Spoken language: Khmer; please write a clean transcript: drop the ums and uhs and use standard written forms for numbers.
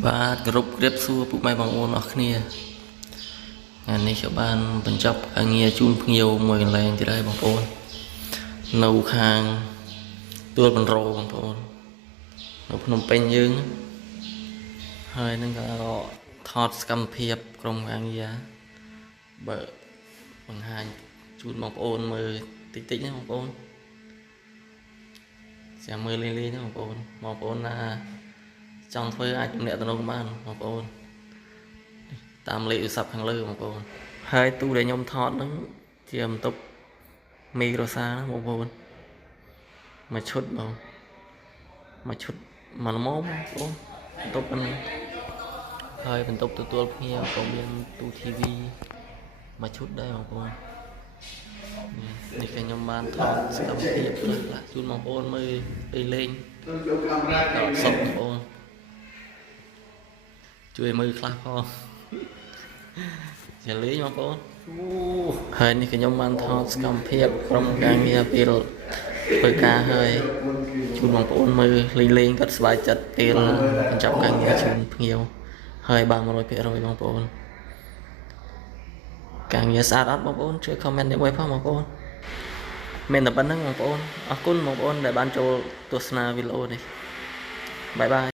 បាទគ្រប់គ្រាបសួរពុកម៉ែបងប្អូនអស់គ្នាថ្ងៃនេះខ្ញុំបានបញ្ចប់ការងារជូនភ្ញៀវមួយកន្លែងទៀតហើយបងប្អូននៅខាងទួលបន្រោបងប្អូននៅភ្នំពេញយើងហើយនឹងក៏ថតសកម្មភាពក្រុមការងារបើបង្ហាញជូនបងប្អូនមើលតិចៗណាបងប្អូនចាំមើលលេងៗណាបងប្អូនណាចង់ធ្វើអាចទំនាក់ទំនងបានបងប្អូនតាមលេខទូរស័ព្ទខាងលើបងប្អូនហើយទូដែលខ្ញុំថតហ្នឹងជាបន្ទប់មីក្រូសាណាបងប្អូនមួយឈុតបងមួយឈុតមួយល្មមបងប្អូនបន្ទប់ហ្នឹងហើយបន្ទប់ទទួលភ្ញៀវក៏មានទូ TV មួយឈុតដែរបងប្អូននេះគឺខ្ញុំបានថតសកម្មភាពខ្លះជូនបងប្អូនមើលពេលលេងដល់សុខបងប្អូនជួយមើលខ្លះផងចាលេងបងប្អូនហើយនេះខ្ញុំបានថតសកម្មភាពក្រុមការងារពេលធ្វើការហើយជូនបងប្អូនមើលលេងគាត់ស្បាយចិត្តពេលបញ្ចប់ការងារជូនភ្ញៀវហើយបាន 100% បងប្អូនការងារស្អាតអត់បងប្អូនជួយ comment នេះមួយផងបងប្អូនមានតែប៉ុណ្្នឹងបងប្អូនអរគុណបងប្អូនដែលបានចូលទស្សនាវីដេអូនេះបាយបាយ